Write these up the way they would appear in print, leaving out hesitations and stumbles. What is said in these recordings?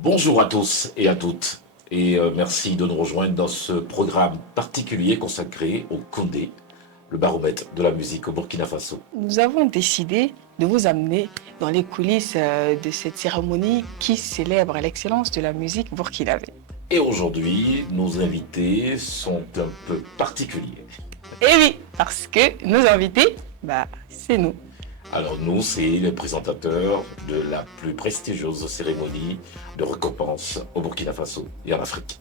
Bonjour à tous et à toutes, et merci de nous rejoindre dans ce programme particulier consacré au Koundé, le baromètre de la musique au Burkina Faso. Nous avons décidé de vous amener dans les coulisses de cette cérémonie qui célèbre l'excellence de la musique burkinabé. Et aujourd'hui, nos invités sont un peu particuliers. Et oui, parce que nos invités, c'est nous. Alors nous, c'est les présentateurs de la plus prestigieuse cérémonie de récompense au Burkina Faso et en Afrique.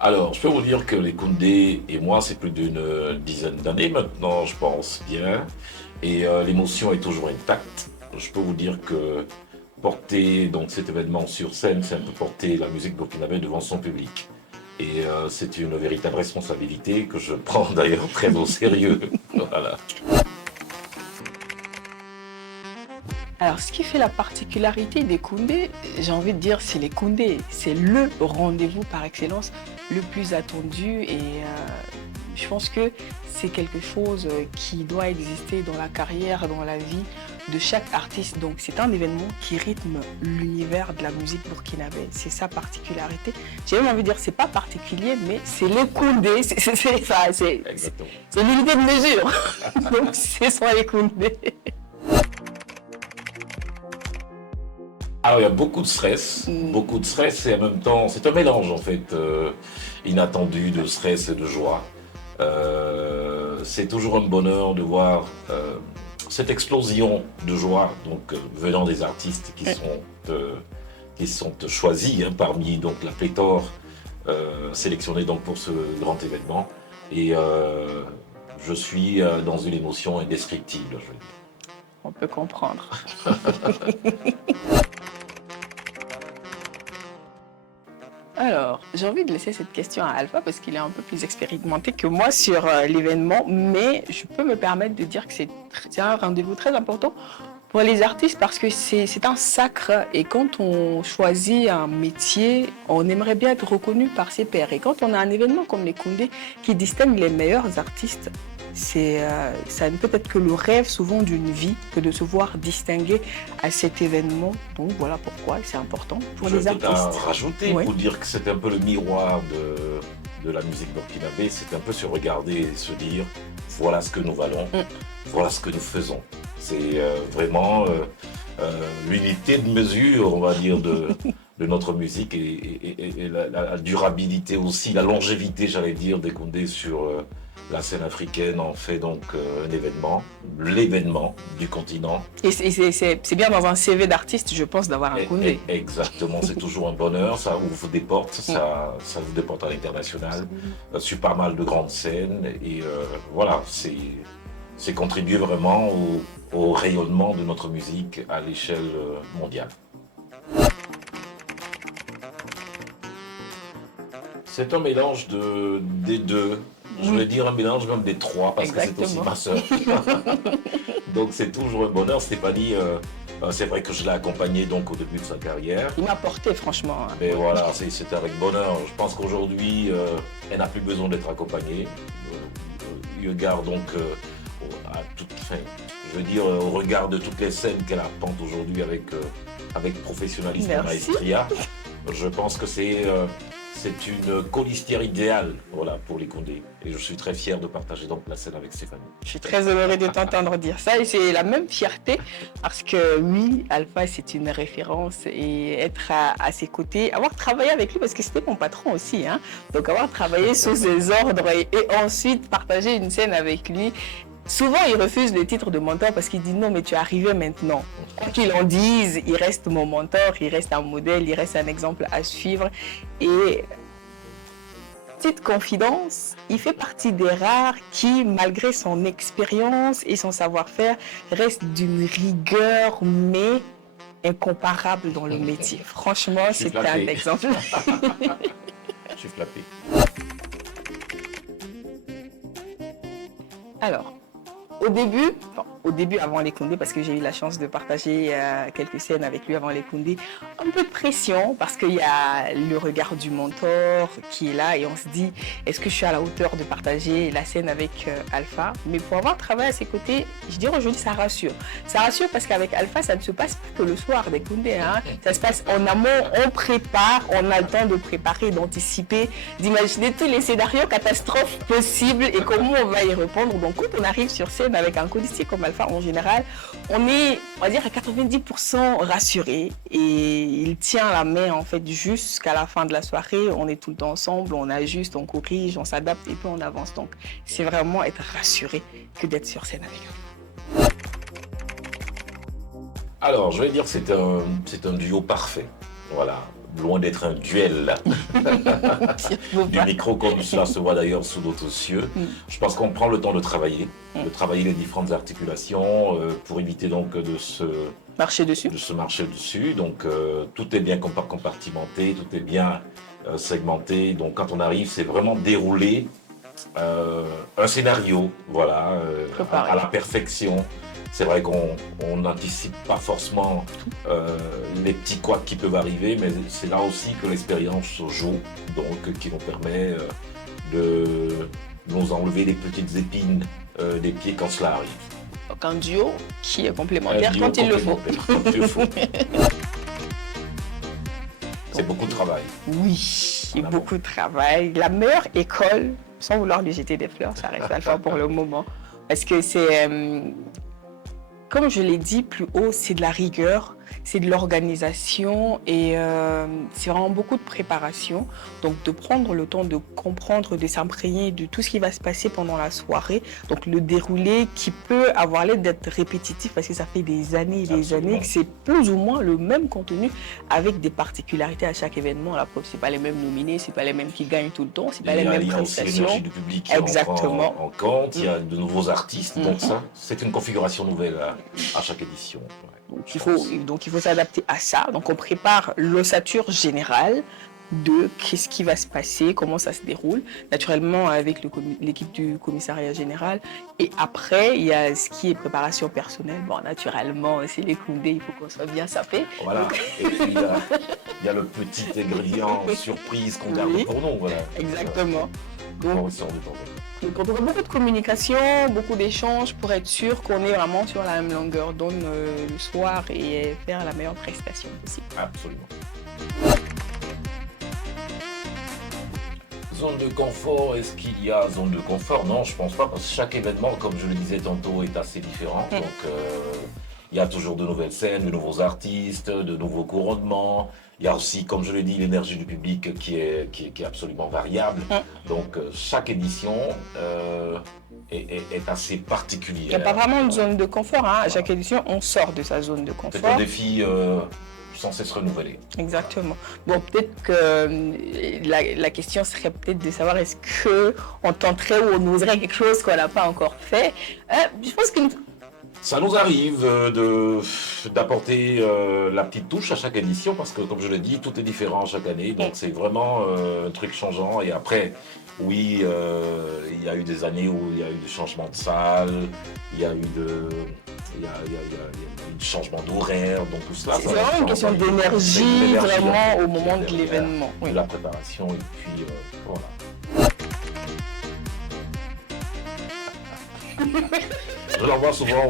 Alors, je peux vous dire que les Koundé et moi, c'est plus d'une dizaine d'années maintenant, je pense bien. Et l'émotion est toujours intacte. Je peux vous dire que porter donc, cet événement sur scène, c'est un peu porter la musique burkinabé devant son public. Et c'est une véritable responsabilité que je prends d'ailleurs très au sérieux. Voilà. Alors, ce qui fait la particularité des Koundé, j'ai envie de dire, c'est les Koundé. C'est le rendez-vous par excellence, le plus attendu. Et je pense que c'est quelque chose qui doit exister dans la carrière, dans la vie de chaque artiste. Donc, c'est un événement qui rythme l'univers de la musique burkinabé. C'est sa particularité. J'ai même envie de dire, c'est pas particulier, mais c'est les Koundé. C'est l'unité de mesure. Donc, ce sont les Koundé. Alors, il y a beaucoup de stress et en même temps, c'est un mélange en fait, inattendu de stress et de joie. C'est toujours un bonheur de voir cette explosion de joie donc, venant des artistes qui sont choisis parmi donc, la pléthore sélectionnée donc, pour ce grand événement. Et je suis dans une émotion indescriptible, je veux dire. On peut comprendre. Alors, j'ai envie de laisser cette question à Alpha parce qu'il est un peu plus expérimenté que moi sur l'événement, mais je peux me permettre de dire que c'est un rendez-vous très important pour les artistes parce que c'est un sacre et quand on choisit un métier, on aimerait bien être reconnu par ses pairs. Et quand on a un événement comme les Koundé qui distingue les meilleurs artistes, ça ne peut être que le rêve souvent d'une vie que de se voir distingué à cet événement. Donc voilà pourquoi c'est important pour les artistes. Je peux rajouter Oui. pour dire que c'est un peu le miroir de la musique burkinabé, c'est un peu se regarder et se dire voilà ce que nous valons, voilà ce que nous faisons. C'est vraiment l'unité de mesure, on va dire, de notre musique et la durabilité aussi, la longévité, j'allais dire, des Koundé sur la scène africaine en fait donc un événement, l'événement du continent. Et c'est bien dans un CV d'artiste, je pense, d'avoir un Koundé. Exactement, c'est toujours un bonheur, ça ouvre des portes, ça ouvre des portes à l'international, sur pas mal de grandes scènes et voilà, c'est contribuer vraiment au rayonnement de notre musique à l'échelle mondiale. C'est un mélange des deux. Je voulais dire un mélange même des trois parce Exactement. que c'est aussi ma sœur. Donc c'est toujours un bonheur. Stéphanie, c'est vrai que je l'ai accompagnée donc au début de sa carrière. Il m'a porté franchement. Mais voilà, c'était avec bonheur. Je pense qu'aujourd'hui, elle n'a plus besoin d'être accompagnée. Eu égard donc à toute fin, je veux dire au regard de toutes les scènes qu'elle arpente aujourd'hui avec professionnalisme et maestria, je pense que c'est une colistière idéale voilà, pour les Koundé. Et je suis très fier de partager donc la scène avec Stéphanie. Je suis très honorée de t'entendre dire ça et c'est la même fierté parce que oui, Alpha c'est une référence et être à ses côtés, avoir travaillé avec lui parce que c'était mon patron aussi, donc avoir travaillé sous ses ordres et ensuite partager une scène avec lui. Souvent, il refuse le titre de mentor parce qu'il dit non, mais tu es arrivé maintenant. Quoi qu'il en dise, il reste mon mentor, il reste un modèle, il reste un exemple à suivre. Et petite confidence, il fait partie des rares qui, malgré son expérience et son savoir-faire, reste d'une rigueur, mais incomparable dans le métier. Franchement, c'est un exemple. Je suis flatté. Alors, au début, au début, avant les Koundé, parce que j'ai eu la chance de partager quelques scènes avec lui avant les Koundé, un peu de pression parce qu'il y a le regard du mentor qui est là et on se dit, est-ce que je suis à la hauteur de partager la scène avec Alpha? Mais pour avoir travaillé à ses côtés, je dirais aujourd'hui, ça rassure. Ça rassure parce qu'avec Alpha, ça ne se passe pas que le soir des Koundé. Hein. Ça se passe en amont, on prépare, on a le temps de préparer, d'anticiper, d'imaginer tous les scénarios catastrophes possibles et comment on va y répondre. Donc quand on arrive sur scène avec un codicier comme Alpha, en général, on est, on va dire, à 90% rassuré et il tient la main en fait jusqu'à la fin de la soirée. On est tout le temps ensemble, on ajuste, on corrige, on s'adapte et puis on avance. Donc c'est vraiment être rassuré que d'être sur scène avec lui. Alors, je vais dire que c'est un duo parfait. Voilà. Loin d'être un duel du micro comme cela se voit d'ailleurs sous d'autres cieux. Je pense qu'on prend le temps de travailler les différentes articulations pour éviter donc de se marcher dessus. Donc tout est bien compartimenté, tout est bien segmenté. Donc quand on arrive, c'est vraiment dérouler un scénario, voilà, à la perfection. C'est vrai qu'on n'anticipe pas forcément les petits couacs qui peuvent arriver, mais c'est là aussi que l'expérience joue, donc qui nous permet de nous enlever les petites épines des pieds quand cela arrive. Donc un duo qui est complémentaire quand il le faut. C'est beaucoup de travail. Oui, beaucoup de travail. La meilleure école, sans vouloir lui jeter des fleurs, ça reste Alpha pour le moment. Parce que c'est... Comme je l'ai dit plus haut, c'est de la rigueur, c'est de l'organisation et c'est vraiment beaucoup de préparation. Donc de prendre le temps de comprendre, de s'imprégner de tout ce qui va se passer pendant la soirée. Donc le déroulé qui peut avoir l'air d'être répétitif parce que ça fait des années et des années que c'est plus ou moins le même contenu avec des particularités à chaque événement. La preuve, c'est pas les mêmes nominés, c'est pas les mêmes qui gagnent tout le temps, c'est pas les mêmes prestations. Il y a aussi l'énergie du public qui entre en compte, il y a de nouveaux artistes, donc ça, c'est une configuration nouvelle à chaque édition. Ouais. Donc il faut s'adapter à ça. Donc on prépare l'ossature générale de qu'est-ce qui va se passer, comment ça se déroule, naturellement avec l'équipe du commissariat général. Et après, il y a ce qui est préparation personnelle. Bon, naturellement, c'est les Koundé, il faut qu'on soit bien sapé. Voilà. Et puis il y a le petit ingrédient surprise qu'on garde pour nous. Voilà. Exactement. Donc on aura beaucoup de communication, beaucoup d'échanges pour être sûr qu'on est vraiment sur la même longueur d'onde le soir et faire la meilleure prestation possible. Absolument. Zone de confort, est-ce qu'il y a zone de confort? Non, je pense pas, parce que chaque événement, comme je le disais tantôt, est assez différent. Donc il y a toujours de nouvelles scènes, de nouveaux artistes, de nouveaux couronnements. Il y a aussi, comme je l'ai dit, l'énergie du public qui est absolument variable. Donc chaque édition est assez particulière. Il n'y a pas vraiment une zone de confort. Hein. À chaque édition, on sort de sa zone de confort. C'est un défi sans cesse renouvelé. Exactement. Bon, peut-être que la question serait peut-être de savoir est-ce qu'on tenterait ou on oserait quelque chose qu'on n'a pas encore fait. Je pense que... Ça nous arrive d'apporter la petite touche à chaque édition parce que, comme je l'ai dit, tout est différent chaque année. Donc, c'est vraiment un truc changeant. Et après, oui, il y a eu des années où il y a eu des changements de salle, il y a eu du changement d'horaire, donc tout cela. C'est vraiment une question d'énergie, vraiment, au moment de l'événement. De la préparation, et puis voilà. Je l'envoie souvent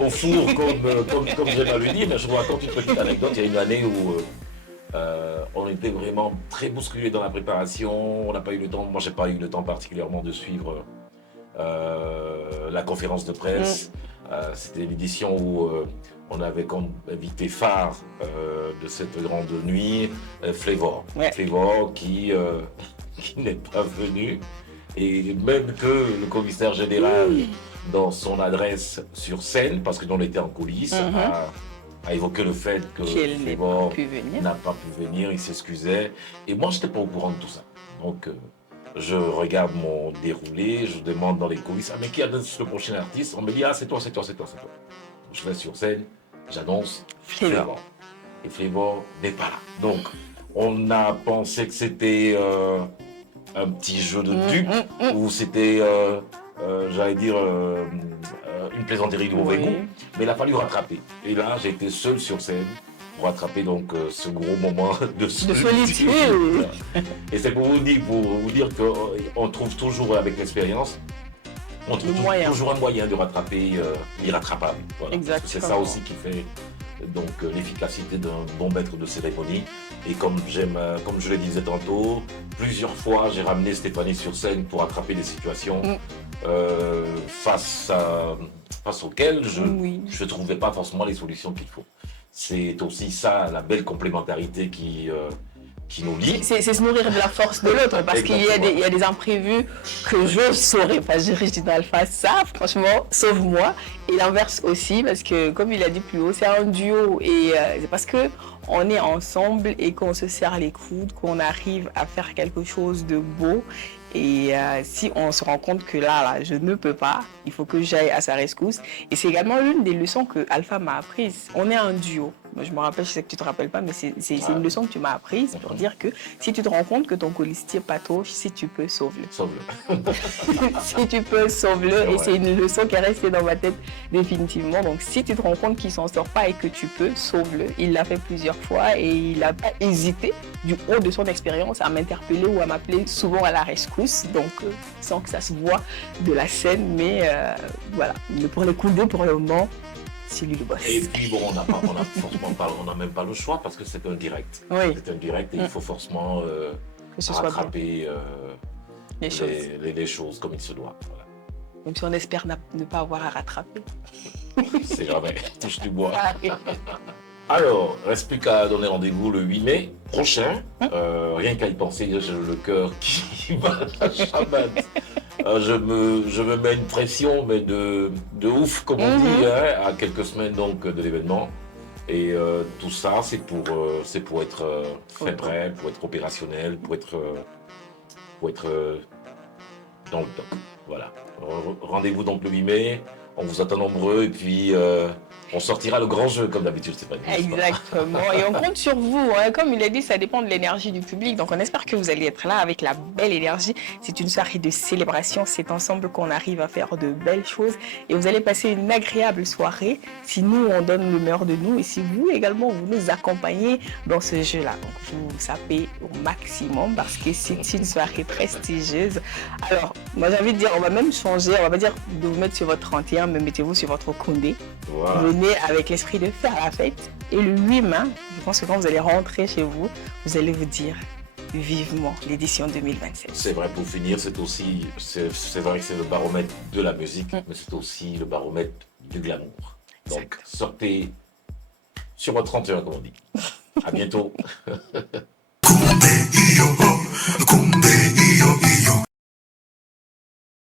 au four, comme j'aime à lui dire, mais je vous raconte une petite anecdote. Il y a une année où on était vraiment très bousculé dans la préparation. On n'a pas eu le temps, moi j'ai pas eu le temps particulièrement de suivre la conférence de presse. C'était l'édition où on avait comme invité phare de cette grande nuit Flavor. Flavor qui n'est pas venu. Et même que le commissaire général, dans son adresse sur scène, parce que nous on était en coulisses, a évoqué le fait que Flavor n'a pas pu venir, il s'excusait. Et moi, je n'étais pas au courant de tout ça. Donc, je regarde mon déroulé, je demande dans les coulisses, mais qui annonce le prochain artiste? On me dit, c'est toi. Je vais sur scène, j'annonce Flavor. Et Flavor n'est pas là. Donc, on a pensé que c'était un petit jeu de dupes, où c'était j'allais dire, une plaisanterie de mauvais Oui. goût, mais il a fallu rattraper. Et là, j'ai été seul sur scène pour rattraper donc ce gros moment de solitude. Et c'est pour vous dire qu'on trouve toujours avec l'expérience, on trouve toujours un moyen de rattraper l'irrattrapable. Voilà. Exactement. C'est ça aussi qui fait donc l'efficacité d'un bon maître de cérémonie. Et comme je le disais tantôt, plusieurs fois j'ai ramené Stéphanie sur scène pour attraper des situations face auxquelles je ne trouvais pas forcément les solutions qu'il faut. C'est aussi ça la belle complémentarité qui nous lie. C'est se nourrir de la force de l'autre, parce qu'il y a des imprévus que je ne saurais pas gérer. Je dis dans Alpha, ça, franchement, sauve-moi. Et l'inverse aussi, parce que comme il a dit plus haut, c'est un duo. Et c'est parce qu'on est ensemble et qu'on se serre les coudes, qu'on arrive à faire quelque chose de beau. Et si on se rend compte que là, je ne peux pas, il faut que j'aille à sa rescousse. Et c'est également l'une des leçons que Alpha m'a apprises. On est un duo. Moi, je me rappelle, je sais que tu ne te rappelles pas, mais c'est une leçon que tu m'as apprise pour dire que si tu te rends compte que ton colistier patauge, si tu peux, sauve-le. Sauve-le. Si tu peux, sauve-le. Et c'est une leçon qui est restée dans ma tête définitivement. Donc, si tu te rends compte qu'il ne s'en sort pas et que tu peux, sauve-le. Il l'a fait plusieurs fois et il n'a pas hésité, du haut de son expérience, à m'interpeller ou à m'appeler souvent à la rescousse. Donc, sans que ça se voit de la scène. Mais voilà, pour les coups de pour le moment, c'est lui le boss. Et puis bon, on n'a même pas le choix parce que c'est un direct. Oui. C'est un direct et il faut forcément rattraper les choses comme il se doit. Voilà. Même si on espère ne pas avoir à rattraper. C'est jamais, touche du bois. Alors, reste plus qu'à donner rendez-vous le 8 mai prochain. Rien qu'à y penser, j'ai le cœur qui bat la chamade. Je me mets une pression, mais de ouf, comme on dit, à quelques semaines donc de l'événement. Et tout ça, c'est pour être fait prêt, pour être opérationnel, pour être dans le top. Voilà. Rendez-vous donc le 8 mai. On vous attend nombreux et puis on sortira le grand jeu comme d'habitude, c'est pas Exactement. Et on compte sur vous. Hein. Comme il a dit, ça dépend de l'énergie du public. Donc on espère que vous allez être là avec la belle énergie. C'est une soirée de célébration. C'est ensemble qu'on arrive à faire de belles choses. Et vous allez passer une agréable soirée si nous, on donne le meilleur de nous. Et si vous également, vous nous accompagnez dans ce jeu-là. Donc vous sapez au maximum parce que c'est une soirée prestigieuse. Alors, moi j'ai envie de dire, on va même changer. On va pas dire de vous mettre sur votre 31, mais mettez-vous sur votre Condé. Voilà. Venez avec l'esprit de faire la fête. Et le 8 mai, je pense que quand vous allez rentrer chez vous, vous allez vous dire vivement l'édition 2027. C'est vrai, pour finir, c'est vrai que c'est le baromètre de la musique, mais c'est aussi le baromètre du glamour. Donc, sortez sur votre 31, comme on dit. À bientôt.